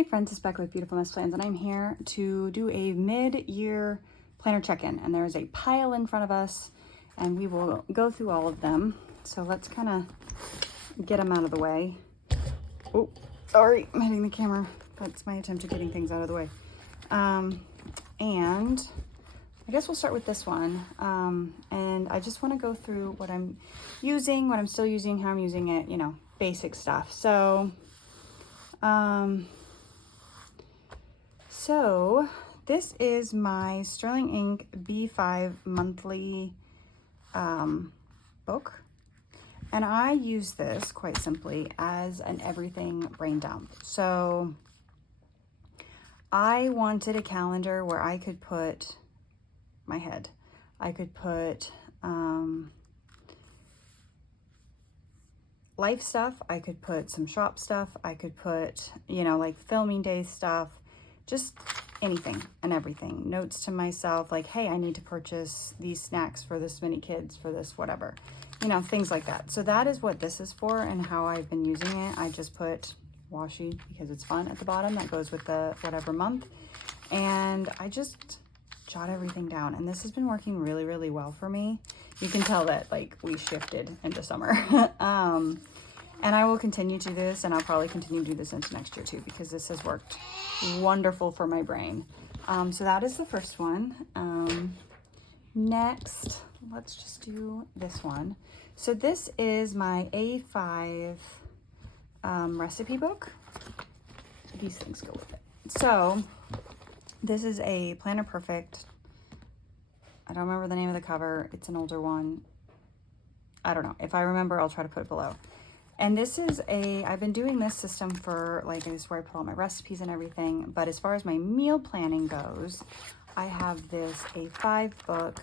Hey friends, it's Becca with Beautiful Mess Plans, and I'm here to do a mid-year planner check-in. And there is a pile in front of us, and we will go through all of them. So let's kind of get them out of the way. Oh, sorry, I'm hitting the camera. That's my attempt at getting things out of the way. And I guess we'll start with this one. And I just want to go through what I'm using, what I'm still using, how I'm using it, you know, basic stuff. So this is my Sterling Ink B5 monthly book. And I use this quite simply as an everything brain dump. So I wanted a calendar where I could put my head. I could put life stuff. I could put some shop stuff. I could put, you know, like filming day stuff, just anything and everything. Notes to myself, like, hey, I need to purchase these snacks for this many kids for this, whatever, you know, things like that. So that is what this is for and how I've been using it. I just put washi because it's fun at the bottom. That goes with the whatever month. And I just jot everything down. And this has been working really, really well for me. You can tell that like we shifted into summer. And I will continue to do this, and I'll probably continue to do this into next year too, because this has worked wonderful for my brain. So that is the first one. Next, let's just do this one. So this is my A5 recipe book. These things go with it. So this is a Planner Perfect. I don't remember the name of the cover. It's an older one. I don't know. If I remember, I'll try to put it below. And this is I've been doing this system for, like, this is where I put all my recipes and everything. But as far as my meal planning goes, I have this A5 book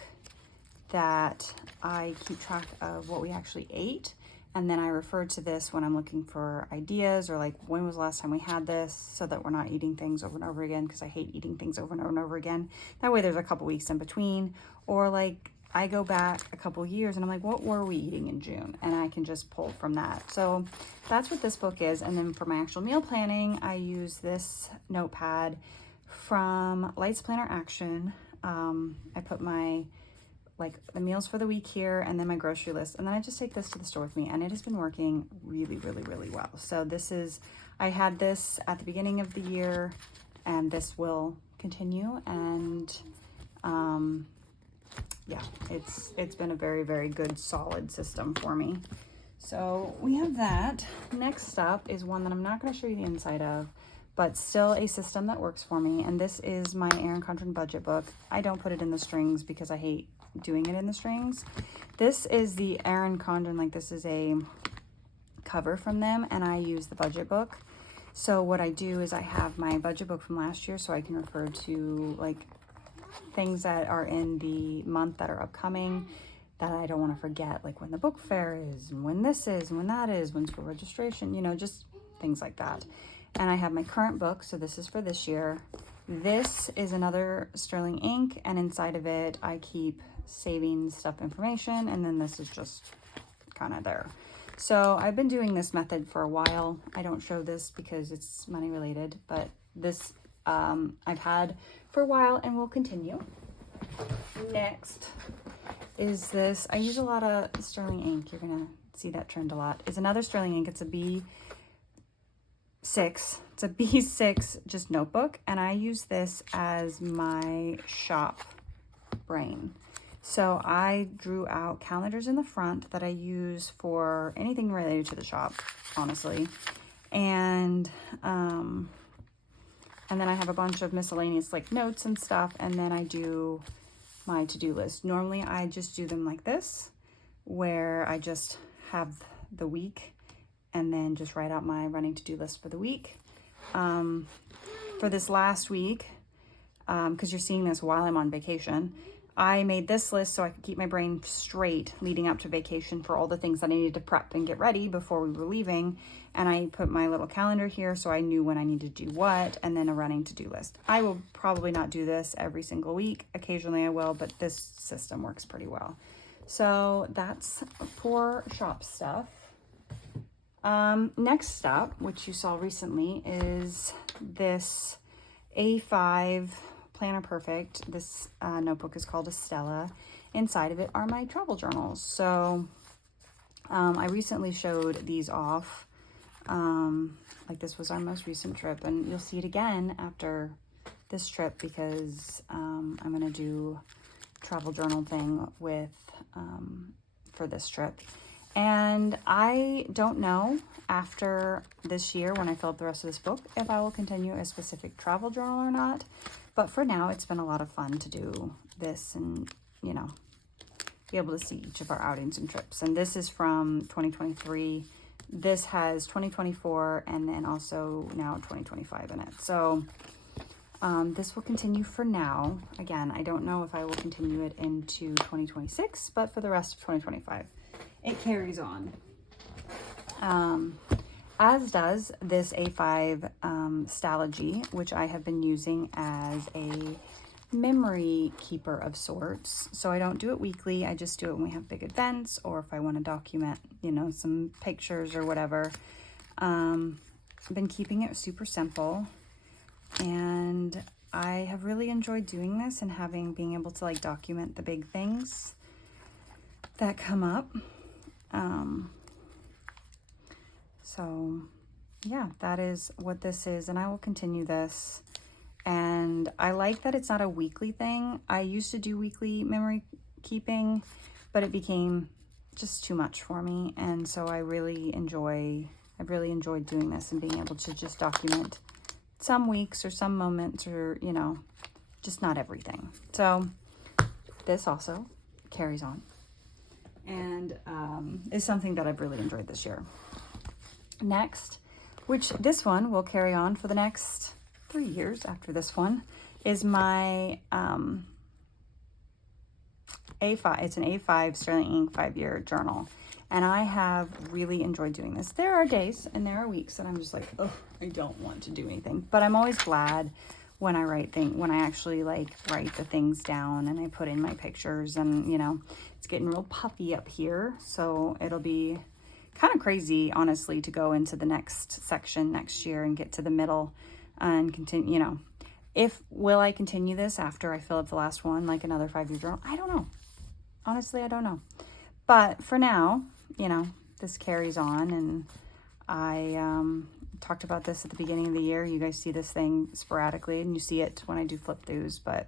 that I keep track of what we actually ate. And then I refer to this when I'm looking for ideas, or like, when was the last time we had this, so that we're not eating things over and over again, because I hate eating things over and over and over again. That way there's a couple weeks in between. Or like, I go back a couple years and I'm like, what were we eating in June? And I can just pull from that. So that's what this book is. And then for my actual meal planning, I use this notepad from Lights Planner Action. I put my, like, the meals for the week here, and then my grocery list. And then I just take this to the store with me, and it has been working really, really, really well. So this is, I had this at the beginning of the year, and this will continue. And yeah, it's been a very, very good, solid system for me. So we have that. Next up is one that I'm not going to show you the inside of, but still a system that works for me. And this is my Erin Condren budget book. I don't put it in the strings because I hate doing it in the strings. This is the Erin Condren, like, this is a cover from them, and I use the budget book. So what I do is I have my budget book from last year, so I can refer to, like, things that are in the month that are upcoming that I don't want to forget, like when the book fair is, and when this is, and when that is, when school registration, you know, just things like that. And I have my current book, so this is for this year. This is another Sterling Ink, and inside of it I keep saving stuff information, and then this is just kind of there. So I've been doing this method for a while. I don't show this because it's money related, but this I've had for a while and will continue. Next is this. I use a lot of Sterling Ink. You're gonna see that trend a lot. It's another Sterling Ink. It's a B6. It's a B6 just notebook, and I use this as my shop brain. So I drew out calendars in the front that I use for anything related to the shop, honestly. And then I have a bunch of miscellaneous, like, notes and stuff, and then I do my to-do list. Normally I just do them like this, where I just have the week and then just write out my running to-do list for the week. For this last week, because you're seeing this while I'm on vacation, I made this list so I could keep my brain straight leading up to vacation for all the things that I needed to prep and get ready before we were leaving. And I put my little calendar here so I knew when I needed to do what, and then a running to-do list. I will probably not do this every single week. Occasionally I will, but this system works pretty well. So that's for shop stuff. Next up, which you saw recently, is this A5 Planner Perfect. This notebook is called Estella. Inside of it are my travel journals. So I recently showed these off. Like this was our most recent trip, and you'll see it again after this trip because I'm going to do travel journal thing with for this trip. And I don't know after this year when I fill up the rest of this book if I will continue a specific travel journal or not. But for now, it's been a lot of fun to do this and, you know, be able to see each of our outings and trips. And this is from 2023. This has 2024 and then also now 2025 in it. So this will continue for now. Again, I don't know if I will continue it into 2026, but for the rest of 2025, it carries on. As does this A5 Stalology, which I have been using as a memory keeper of sorts. So I don't do it weekly. I just do it when we have big events or if I want to document, you know, some pictures or whatever. I've been keeping it super simple, and I have really enjoyed doing this and being able to like document the big things that come up. So yeah, that is what this is, and I will continue this. And I like that it's not a weekly thing. I used to do weekly memory keeping, but it became just too much for me. And so I've really enjoyed doing this and being able to just document some weeks or some moments or, you know, just not everything. So this also carries on and is something that I've really enjoyed this year. Next, which this one will carry on for the next 3 years after this one, is my A5. It's an A5 Sterling Ink 5-year journal, and I have really enjoyed doing this. There are days and there are weeks that I'm just like, oh, I don't want to do anything, but I'm always glad when I when I actually like write the things down and I put in my pictures. And you know, it's getting real puffy up here, so it'll be kind of crazy, honestly, to go into the next section next year and get to the middle and continue, you know. Will I continue this after I fill up the last one, like another 5-year journal? I don't know. Honestly, I don't know. But for now, you know, this carries on, and I talked about this at the beginning of the year. You guys see this thing sporadically, and you see it when I do flip throughs, but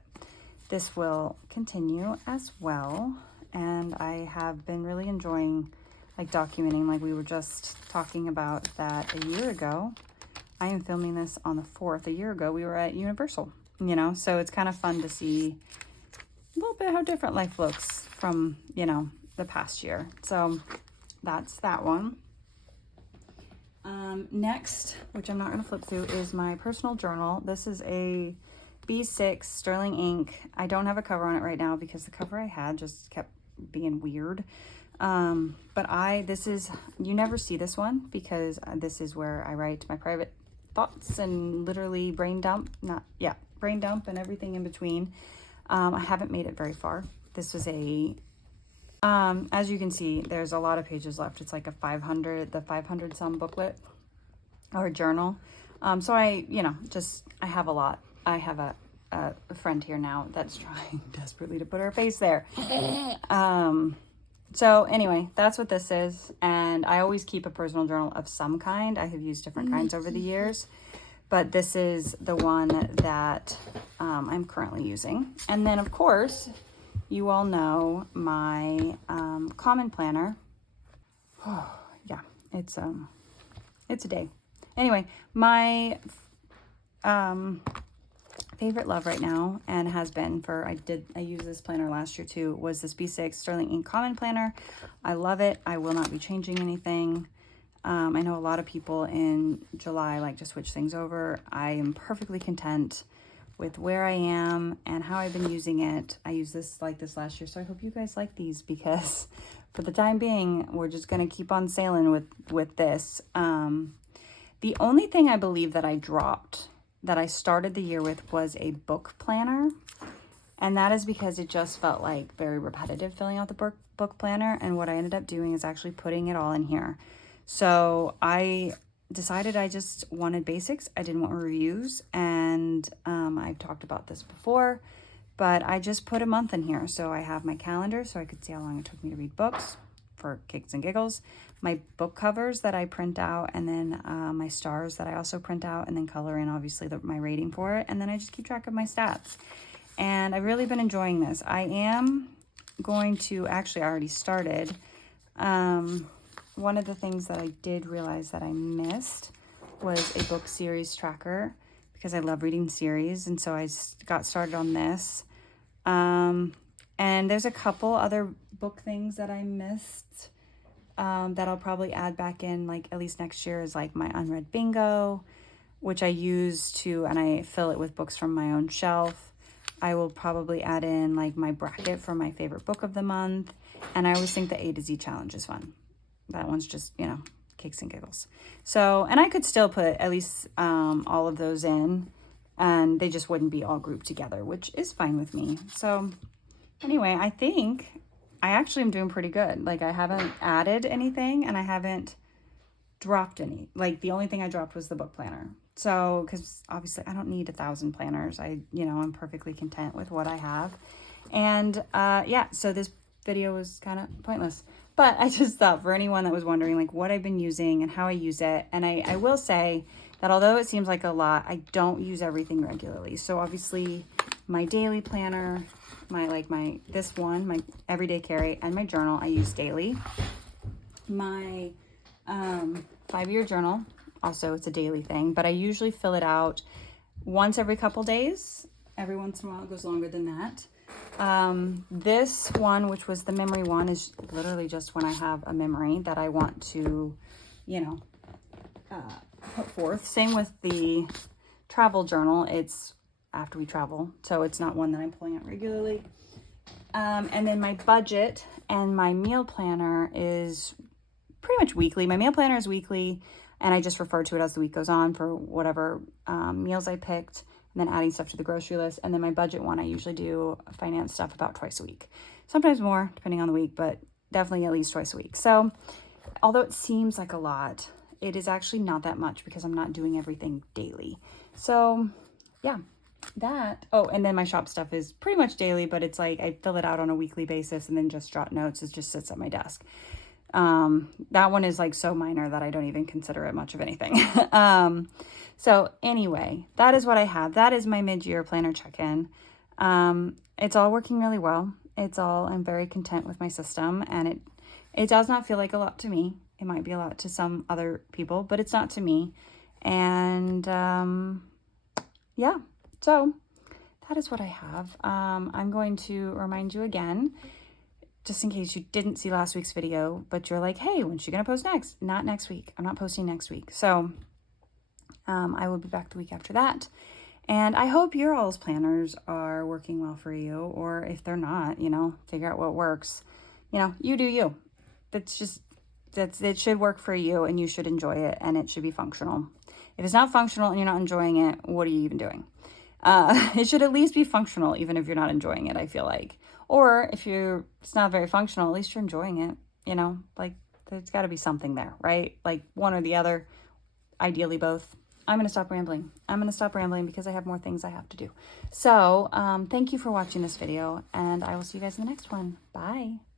this will continue as well. And I have been really enjoying like documenting, like we were just talking about that a year ago. I am filming this on the 4th. A year ago, we were at Universal, you know, so it's kind of fun to see a little bit how different life looks from, you know, the past year. So that's that one. Next, which I'm not going to flip through, is my personal journal. This is a B6 Sterling Ink. I don't have a cover on it right now because the cover I had just kept being weird. But this is, you never see this one because this is where I write my private thoughts and literally brain dump and everything in between. I haven't made it very far. This was as you can see, there's a lot of pages left. It's like the 500 some booklet or journal. So I have a lot. I have a friend here now that's trying desperately to put her face there. So anyway, that's what this is. And I always keep a personal journal of some kind. I have used different kinds over the years, but this is the one that I'm currently using. And then of course, you all know my common planner. Oh, yeah, it's a day. Anyway, my favorite love right now, and has been for, I used this planner last year too, was this B6 Sterling Ink Common Planner. I love it. I will not be changing anything. I know a lot of people in July like to switch things over. I am perfectly content with where I am and how I've been using it. I used this last year, so I hope you guys like these, because for the time being, we're just gonna keep on sailing with this. The only thing I believe that I dropped that I started the year with was a book planner, and that is because it just felt like very repetitive filling out the book planner, and what I ended up doing is actually putting it all in here. So I decided I just wanted basics. I didn't want reviews, and I've talked about this before, but I just put a month in here. So I have my calendar so I could see how long it took me to read books for kicks and giggles, my book covers that I print out, and then my stars that I also print out and then color in obviously my rating for it, and then I just keep track of my stats. And I've really been enjoying this. I am going to, actually I already started, one of the things that I did realize that I missed was a book series tracker, because I love reading series, and so I got started on this. And there's a couple other book things that I missed that I'll probably add back in, like at least next year, is like my unread bingo, which I use to, and I fill it with books from my own shelf. I will probably add in like my bracket for my favorite book of the month. And I always think the A to Z challenge is fun. That one's just, you know, kicks and giggles. So, and I could still put at least all of those in, and they just wouldn't be all grouped together, which is fine with me. So anyway, I think I actually am doing pretty good. Like, I haven't added anything and I haven't dropped any. Like, the only thing I dropped was the book planner. So, because obviously I don't need 1,000 planners. I'm perfectly content with what I have. And yeah, so this video was kind of pointless. But I just thought, for anyone that was wondering like what I've been using and how I use it, and I will say that although it seems like a lot, I don't use everything regularly. So obviously my daily planner, my everyday carry, and my journal I use daily. My 5-year journal, also it's a daily thing, but I usually fill it out once every couple days. Every once in a while it goes longer than that. This one, which was the memory one, is literally just when I have a memory that I want to, you know, put forth. Same with the travel journal. It's after we travel, so it's not one that I'm pulling out regularly. And then my budget and my meal planner is pretty much weekly. My meal planner is weekly, and I just refer to it as the week goes on for whatever meals I picked, and then adding stuff to the grocery list. And then my budget one, I usually do finance stuff about twice a week. Sometimes more, depending on the week, but definitely at least twice a week. So although it seems like a lot, it is actually not that much because I'm not doing everything daily. So yeah, that. Oh, and then my shop stuff is pretty much daily, but it's like I fill it out on a weekly basis and then just jot notes. It just sits at my desk. That one is like so minor that I don't even consider it much of anything. So anyway, that is what I have. That is my mid-year planner check-in. It's all working really well. I'm very content with my system, and it does not feel like a lot to me. It might be a lot to some other people, but it's not to me. And, yeah, so that is what I have. I'm going to remind you again, just in case you didn't see last week's video, but you're like, hey, when's she going to post next? Not next week. I'm not posting next week. So I will be back the week after that. And I hope your all's planners are working well for you, or if they're not, you know, figure out what works. You know, you do you. It should work for you, and you should enjoy it, and it should be functional. If it's not functional and you're not enjoying it, what are you even doing? It should at least be functional, even if you're not enjoying it, I feel like. Or if it's not very functional, at least you're enjoying it, you know, like there's got to be something there, right? Like one or the other, ideally both. I'm going to stop rambling because I have more things I have to do. So thank you for watching this video, and I will see you guys in the next one. Bye.